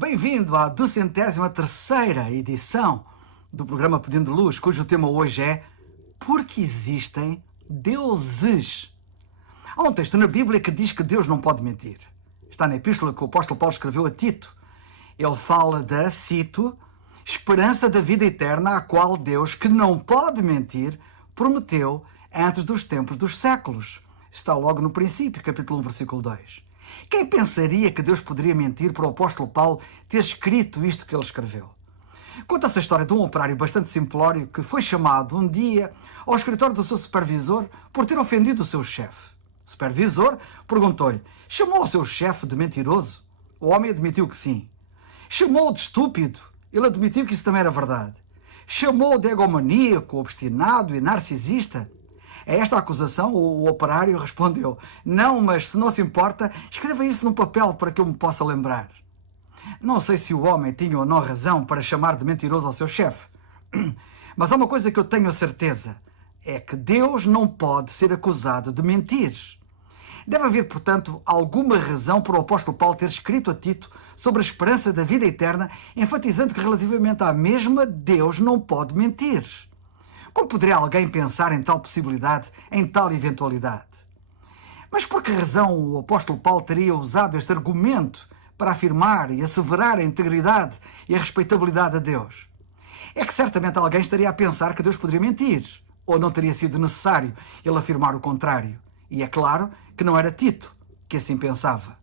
Bem-vindo à 203ª edição do programa Pedindo Luz, cujo tema hoje é Porque existem deuses. Há um texto na Bíblia que diz que Deus não pode mentir. Está na epístola que o apóstolo Paulo escreveu a Tito. Ele fala da, cito, esperança da vida eterna, a qual Deus, que não pode mentir, prometeu antes dos tempos dos séculos. Está logo no princípio, capítulo 1, versículo 2. Quem pensaria que Deus poderia mentir para o apóstolo Paulo ter escrito isto que ele escreveu? Conta-se a história de um operário bastante simplório que foi chamado um dia ao escritório do seu supervisor por ter ofendido o seu chefe. O supervisor perguntou-lhe: chamou o seu chefe de mentiroso? O homem admitiu que sim. Chamou-o de estúpido? Ele admitiu que isso também era verdade. Chamou-o de egomaníaco, obstinado e narcisista? A esta acusação, o operário respondeu: não, mas se não se importa, escreva isso num papel para que eu me possa lembrar. Não sei se o homem tinha ou não razão para chamar de mentiroso ao seu chefe, mas há uma coisa que eu tenho a certeza, é que Deus não pode ser acusado de mentir. Deve haver, portanto, alguma razão para o apóstolo Paulo ter escrito a Tito sobre a esperança da vida eterna, enfatizando que relativamente à mesma, Deus não pode mentir. Como poderia alguém pensar em tal possibilidade, em tal eventualidade? Mas por que razão o apóstolo Paulo teria usado este argumento para afirmar e asseverar a integridade e a respeitabilidade de Deus? É que certamente alguém estaria a pensar que Deus poderia mentir, ou não teria sido necessário ele afirmar o contrário. E é claro que não era Tito que assim pensava.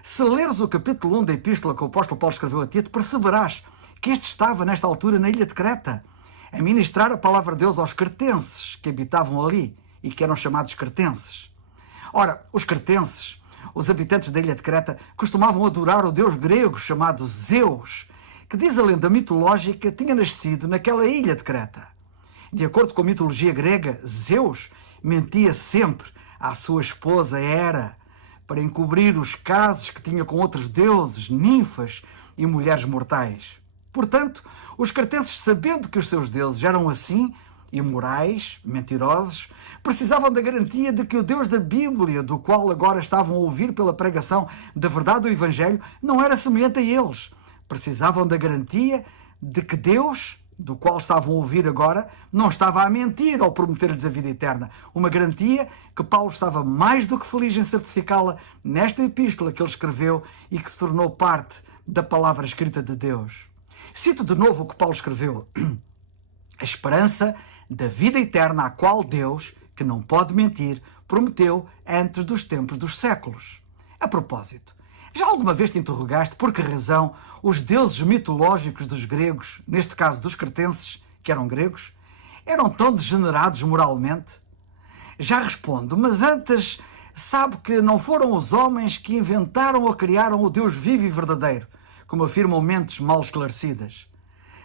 Se leres o capítulo 1 da epístola que o apóstolo Paulo escreveu a Tito, perceberás que este estava nesta altura na ilha de Creta, a ministrar a palavra de Deus aos cretenses que habitavam ali e que eram chamados cretenses. Ora, os cretenses, os habitantes da ilha de Creta, costumavam adorar o deus grego chamado Zeus, que diz a lenda mitológica tinha nascido naquela ilha de Creta. De acordo com a mitologia grega, Zeus mentia sempre à sua esposa Hera para encobrir os casos que tinha com outros deuses, ninfas e mulheres mortais. Portanto, os cretenses, sabendo que os seus deuses eram assim, imorais, mentirosos, precisavam da garantia de que o Deus da Bíblia, do qual agora estavam a ouvir pela pregação da verdade do Evangelho, não era semelhante a eles. Precisavam da garantia de que Deus, do qual estavam a ouvir agora, não estava a mentir ao prometer-lhes a vida eterna. Uma garantia que Paulo estava mais do que feliz em certificá-la nesta epístola que ele escreveu e que se tornou parte da palavra escrita de Deus. Cito de novo o que Paulo escreveu: a esperança da vida eterna, a qual Deus, que não pode mentir, prometeu antes dos tempos dos séculos. A propósito, já alguma vez te interrogaste por que razão os deuses mitológicos dos gregos, neste caso dos cretenses, que eram gregos, eram tão degenerados moralmente? Já respondo, mas antes sabe que não foram os homens que inventaram ou criaram o Deus vivo e verdadeiro, como afirmam mentes mal esclarecidas.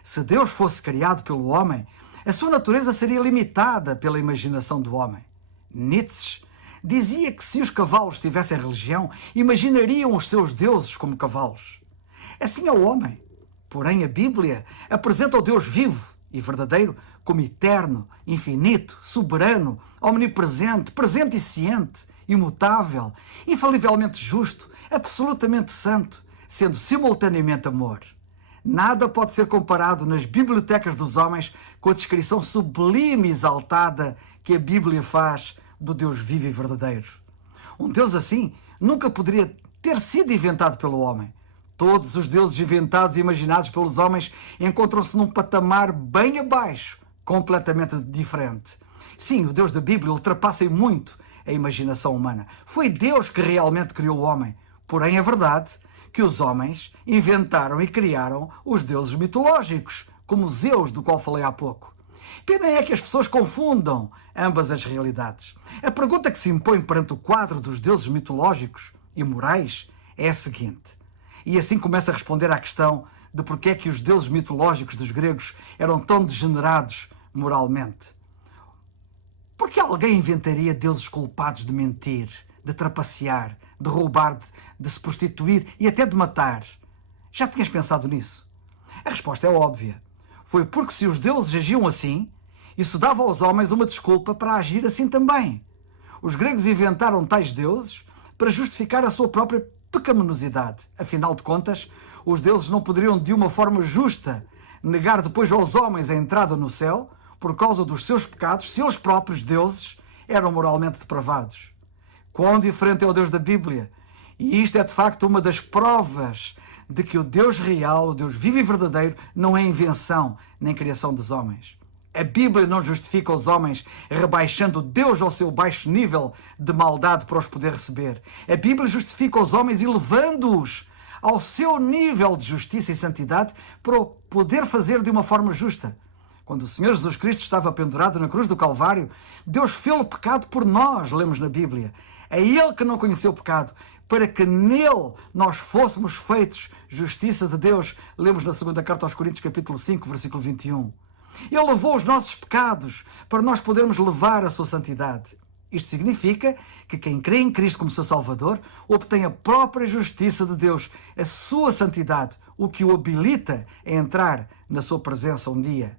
Se Deus fosse criado pelo homem, a sua natureza seria limitada pela imaginação do homem. Nietzsche dizia que se os cavalos tivessem religião, imaginariam os seus deuses como cavalos. Assim é o homem. Porém, a Bíblia apresenta o Deus vivo e verdadeiro como eterno, infinito, soberano, omnipresente, presente e ciente, imutável, infalivelmente justo, absolutamente santo, sendo simultaneamente amor. Nada pode ser comparado nas bibliotecas dos homens com a descrição sublime e exaltada que a Bíblia faz do Deus vivo e verdadeiro. Um Deus assim nunca poderia ter sido inventado pelo homem. Todos os deuses inventados e imaginados pelos homens encontram-se num patamar bem abaixo, completamente diferente. Sim, o Deus da Bíblia ultrapassa em muito a imaginação humana. Foi Deus que realmente criou o homem. Porém, é verdade que os homens inventaram e criaram os deuses mitológicos, como Zeus, do qual falei há pouco. Pena é que as pessoas confundam ambas as realidades. A pergunta que se impõe perante o quadro dos deuses mitológicos e morais é a seguinte, e assim começa a responder à questão de porque é que os deuses mitológicos dos gregos eram tão degenerados moralmente. Por que alguém inventaria deuses culpados de mentir, de trapacear, de roubar, de se prostituir e até de matar? Já tinhas pensado nisso? A resposta é óbvia. Foi porque se os deuses agiam assim, isso dava aos homens uma desculpa para agir assim também. Os gregos inventaram tais deuses para justificar a sua própria pecaminosidade. Afinal de contas, os deuses não poderiam de uma forma justa negar depois aos homens a entrada no céu por causa dos seus pecados, se eles próprios, deuses, eram moralmente depravados. Quão diferente é o Deus da Bíblia! E isto é de facto uma das provas de que o Deus real, o Deus vivo e verdadeiro, não é invenção nem criação dos homens. A Bíblia não justifica os homens rebaixando Deus ao seu baixo nível de maldade para os poder receber. A Bíblia justifica os homens elevando-os ao seu nível de justiça e santidade para o poder fazer de uma forma justa. Quando o Senhor Jesus Cristo estava pendurado na cruz do Calvário, Deus fez o pecado por nós, lemos na Bíblia. É Ele que não conheceu o pecado, para que nele nós fôssemos feitos justiça de Deus, lemos na segunda carta aos Coríntios, capítulo 5, versículo 21. Ele levou os nossos pecados para nós podermos levar a sua santidade. Isto significa que quem crê em Cristo como seu Salvador obtém a própria justiça de Deus, a sua santidade, o que o habilita a entrar na sua presença um dia.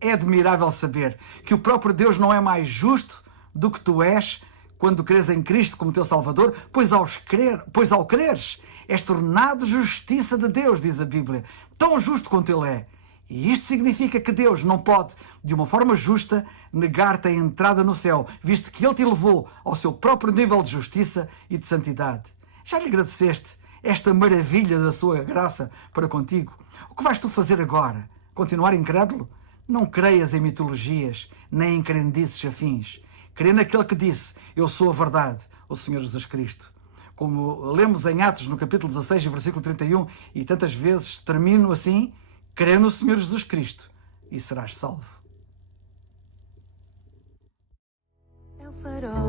É admirável saber que o próprio Deus não é mais justo do que tu és quando crês em Cristo como teu Salvador, pois ao creres és tornado justiça de Deus, diz a Bíblia, tão justo quanto Ele é. E isto significa que Deus não pode, de uma forma justa, negar-te a entrada no céu, visto que Ele te levou ao seu próprio nível de justiça e de santidade. Já lhe agradeceste esta maravilha da sua graça para contigo? O que vais tu fazer agora? Continuar incrédulo? Não creias em mitologias, nem em crendices afins. Crê naquele que disse, eu sou a verdade, o Senhor Jesus Cristo. Como lemos em Atos, no capítulo 16, versículo 31, e tantas vezes termino assim, crê no Senhor Jesus Cristo e serás salvo. É o farol